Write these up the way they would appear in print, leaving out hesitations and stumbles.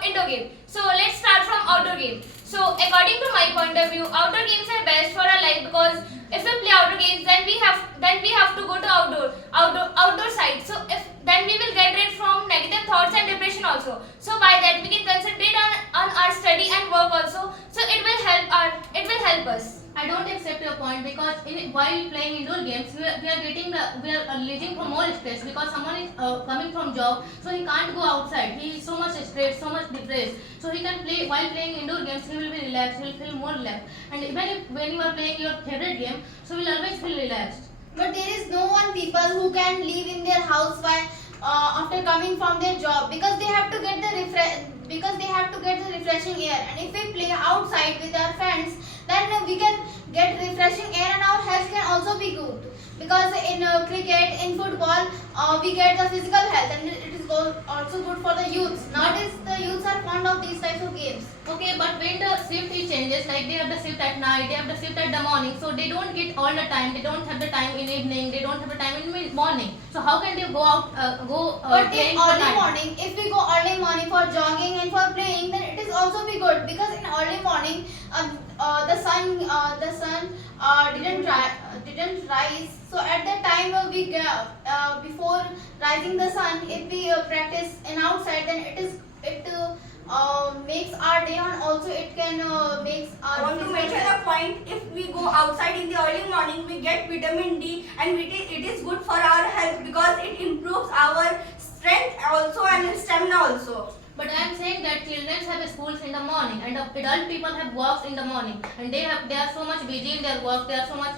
of indoor game. So let's start from outdoor game. So according to my point of view, outdoor games are best for our life because if we play outdoor games, then we have to go to outdoor side. So if then we will get rid from negative thoughts and depression also. So by that we can concentrate on our study and work also. So it will help us. I don't accept your point because while playing indoor games, we are living from more stress because someone is coming from job, so he can't go outside. He is so much stressed, so much depressed. So he can play while playing indoor games. He will be relaxed. He will feel more relaxed. And even if when you are playing your favorite game, so you will always feel relaxed. But there is no one people who can live in their house while after coming from their job because they have to get the refreshing air. And if we play outside with our friends, then we can get refreshing air and our health can also be good. Because in cricket, in football, we get the physical health and it is also good for the youths. Nowadays, the youths are fond of these types of games. Okay, but when the shift is changes, like they have the shift at night, they have the shift at the morning, so they don't get all the time. They don't have the time in evening. They don't have the time in morning. So how can they go out, But in early morning, if we go early morning for jogging and for playing, then it is also be good because in early morning, the sun didn't rise. So at that time, before rising the sun, if we practice in outside, then it makes our day on. Also, it can makes our. I want to mention a point. If we go outside in the early morning, we get vitamin D, and it is good for our health because it improves our strength also and stamina also. But I am saying that children have schools in the morning and adult people have works in the morning, and they are so much busy in their work. They are so much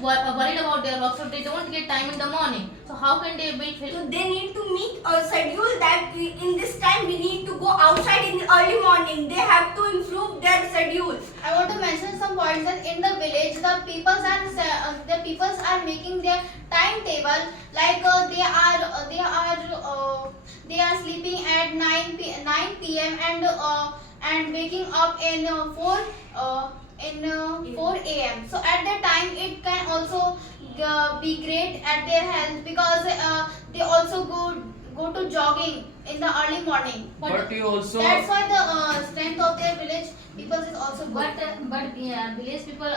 worried about their work, so they don't get time in the morning. So how can they be fit? So they need to make a schedule that in this time we need to go outside in the early morning. They have to improve their schedule. I want to mention some points that in the village, the peoples are making their timetable like they are sleeping at 9 p.m. and waking up in 4 a.m. So at that time it can also be great at their health because they also go to jogging in the early morning. But you also That's why the strength of their village people is also good. Village people,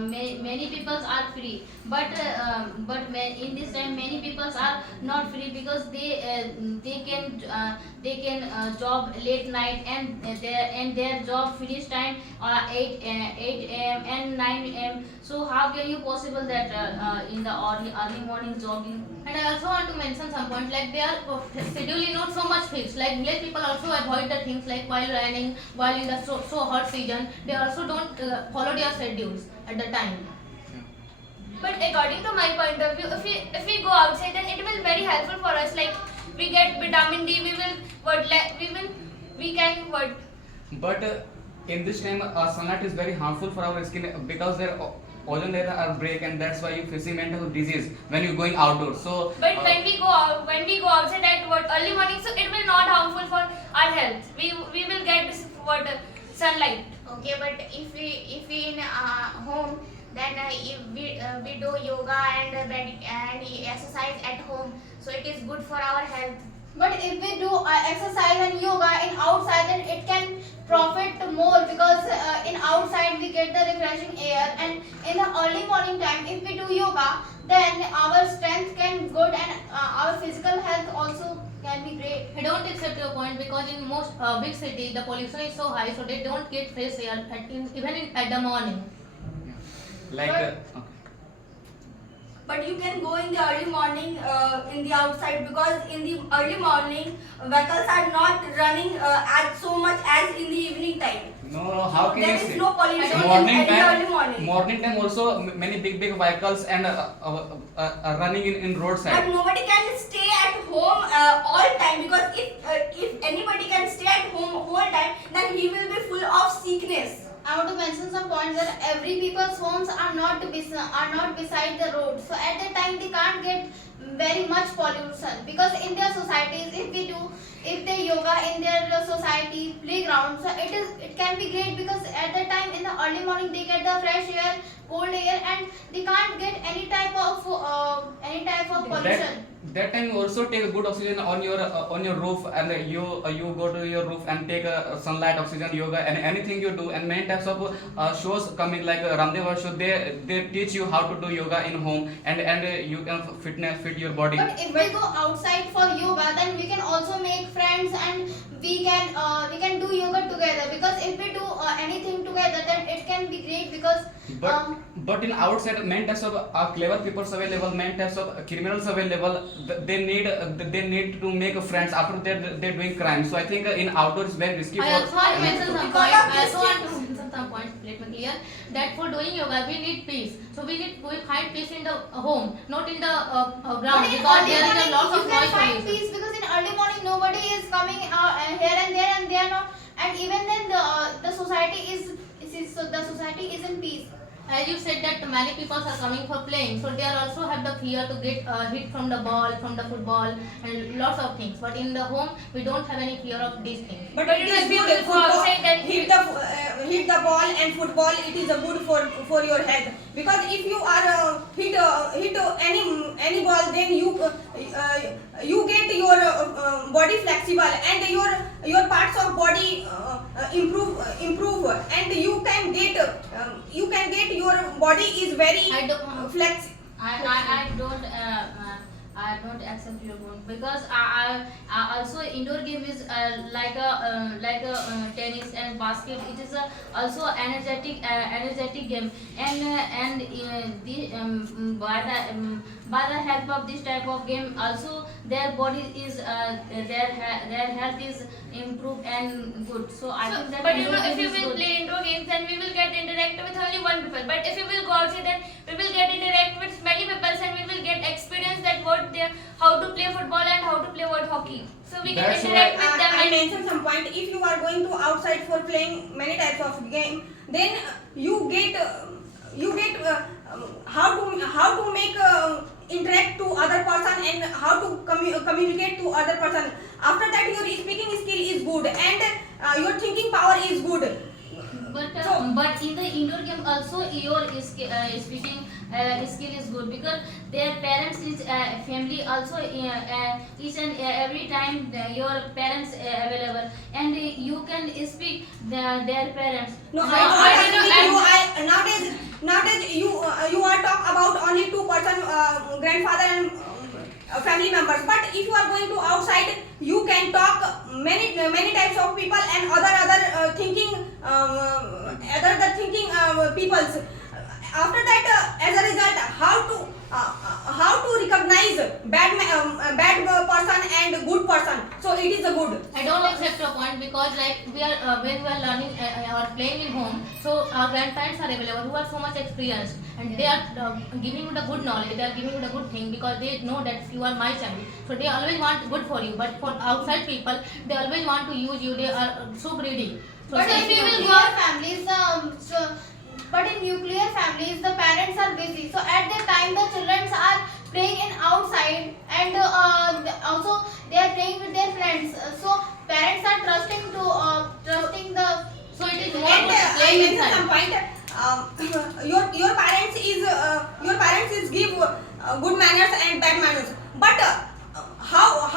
many people are free, but in this time many people are not free because they can job late night and their job finish time 8 a.m. and 9 a.m. So how can you possible that in the early morning jogging? And I also want to mention some points like they are scheduling not so much fixed. Like village people also avoid the things like while running, while in the so hot season, they also don't follow their schedules at the time. But according to my point of view, if we go outside, then it will very helpful for us. Like we get vitamin D, we can what. But in this time, sunlight is very harmful for our skin because their ozone layer are break, and that's why you facing mental disease when you're going outdoors. So, But when we go outside at early morning, so it will not harmful for our health. We will get this sunlight. Okay, but if we in home, then if we do yoga and exercise at home, so it is good for our health. But if we do exercise and yoga in outside, then it can profit more because in outside we get the refreshing air, and in the early morning time, if we do yoga, then our strength can good and our physical health also can be great. I don't accept your point because in most big city the pollution is so high, so they don't get fresh air at the morning. like okay. But you can go in the early morning in the outside because in the early morning vehicles are not running as so much as in the evening time. No, how can There you is say? no pollution Morning in the time, early morning. morning time also many big vehicles and running in roadside. But nobody can stay at home all time because if anybody can stay at home whole time, then he will be full of sickness. I want to mention some points that every people's homes are not beside the road. So at that time they can't get very much pollution because in their societies, if they yoga in their society playground, so it can be great because at that time in the early morning they get the fresh air, cold air, and they can't get any type of pollution. that time you also take a good oxygen on your roof, and you go to your roof and take a sunlight, oxygen, yoga, and anything you do. And many types of shows coming like Ramdev show. They teach you how to do yoga in home, and you can fit your body. But if we go outside for yoga, then we can also make friends and we can do yoga together. Because if we do anything together, then it can be great. Because But in outside, many types of clever people available, many types of criminals available. They need to make friends after they're doing crime. So I think in outdoor is very risky. I also want to mention some Because point. of I this also want to mention some points. Let me clear that for doing yoga we need peace. So we find peace in the home, not in the ground, but in because early there is a morning, lot of you can noise find pollution. peace, because in early morning nobody is coming here and there, and they are not. And even then the society is in peace. As you said that many people are coming for playing, so they are also have the fear to get hit from the ball, from the football, and lots of things. But in the home, we don't have any fear of these things. But But it if is you good. will go Football, outside, then hit the ball and football. It is a good for your health. Because if you are hit any ball, then you get your body flexible, and your parts of body improve, and you can get your body is very I don't. flex. I don't accept your point, because I also indoor game is like a tennis and basket. It is also energetic game, and by the help of this type of game also their body is their health is improved and good. So I think that but you indoor know, if game you is will good. play indoor games, then we will get interact with only one people. But if you will go outside, then we will get interact with many people, and we will get experience that how to play football and how to play hockey. So we can That's interact with them. I And mentioned some point. If you are going to outside for playing many types of game, then you get how to make interact to other person, and how to communicate to other person. After that, your speaking skill is good, and your thinking power is good. But in the indoor game also your speaking skill is good, because their parents is family also each and every time your parents available, and you can speak their parents. No, So, I know, don't nowadays you are talk about only two person, grandfather and family members. But if you are going to outside, you can talk many types of people, and other thinking peoples. After that, as a result, how to recognize bad person and good person. So it is a good. I don't accept your point, because like we are when we are learning or playing in home, so our grandparents are available who are so much experienced, and they are giving you the good knowledge, they are giving you the good thing, because they know that you are my child, so they always want good for you. But for outside people, they always want to use you, they are so greedy. So But if in you will nuclear families, but in nuclear families, the parents are busy. So at that time, the children are playing in outside, and also they are playing with their friends. So parents are trusting the. so it is more And good I playing mentioned some inside. point. Your parents is give good manners and bad manners. But how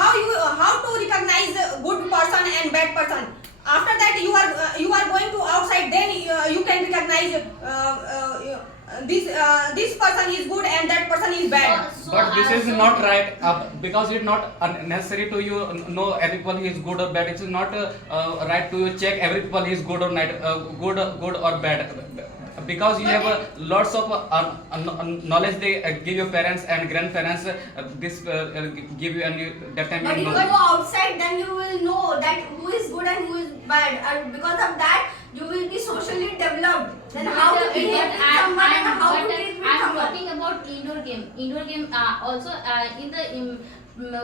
to recognize good person and bad person? After that, you are going to outside, then you can recognize this person is good and that person is bad. But this is not right, because it's not necessary to you know every people is good or bad. It is not right to you check every people is good or not good or bad, because you have lots of knowledge they give your parents and grandparents. This give you, and you that time But you if you know. go outside, then you will know that who is good and who is bad, and because of that, you will be socially developed. Then how to behave with someone and how to treat with I'm someone. talking about indoor game. Indoor game also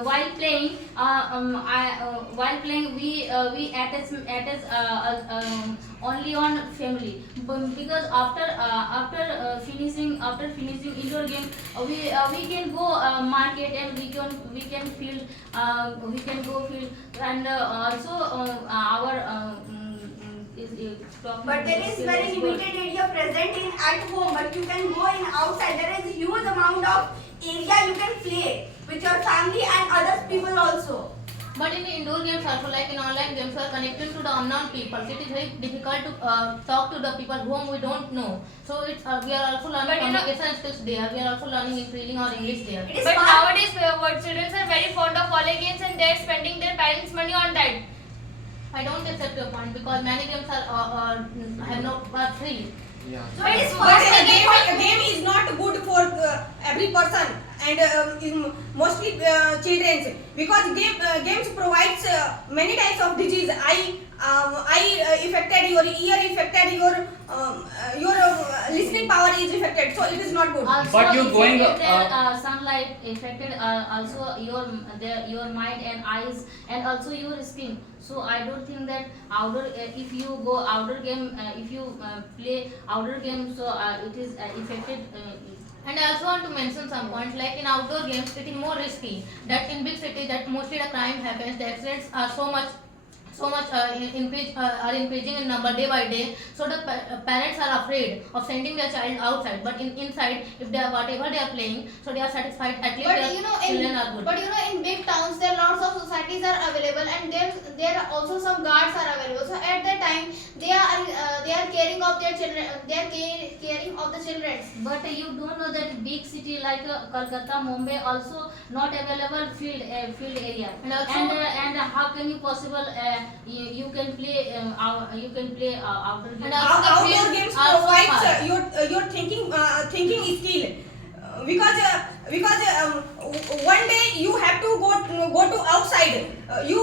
while playing, while playing we attach only on family. Because after finishing indoor game, we can go market, and we can field, we can go field, and also our But there is very limited area present in at home, but you can go in outside. There is huge amount of area you can play with your family But in indoor games also, like in online games, we are connected to the unknown people. It is very difficult to talk to the people whom we don't know. So it's we are also learning But communication skills there. We are also learning increasing our English there. But nowadays, what children are very fond of online games and they're spending their parents' money on that. I don't accept your point because many games are free. Yeah. So it is But possible. a game is not good for every person and mostly children, because games provides many types of disease. Eye affected, your ear affected, your listening power is affected, so it is not good. Also, But you going, sunlight affected also your mind and eyes and also your skin. So I don't think that outdoor if you go outdoor game if you play outdoor game, so it is affected. And I also want to mention some points like in outdoor games it is more risky. That in big cities that mostly the crime happens, the accidents are so much are increasing in number day by day. So the parents are afraid of sending their child outside. But inside, if they are whatever they are playing, so they are satisfied. At least But their children are good. but in big towns there are lots of societies are available, and there are also some guards are available. So at that time they are caring of their children. They are caring of the children. But you don't know that big city like Kolkata, Mumbai also not available field area. And also- And how can you possible you can play outdoor games. And also- Outdoor games are so provides fast. your thinking skill, because one day you have to go to outside. You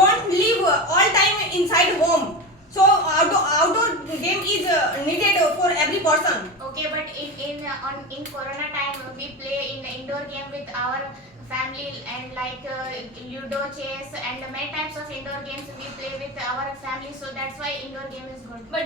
don't live all time inside home. So outdoor game is needed for every person. Okay, but in Corona time we play in indoor game with our family, and like Ludo, chess, and many types of indoor games we play with our family. So that's why indoor game is good. But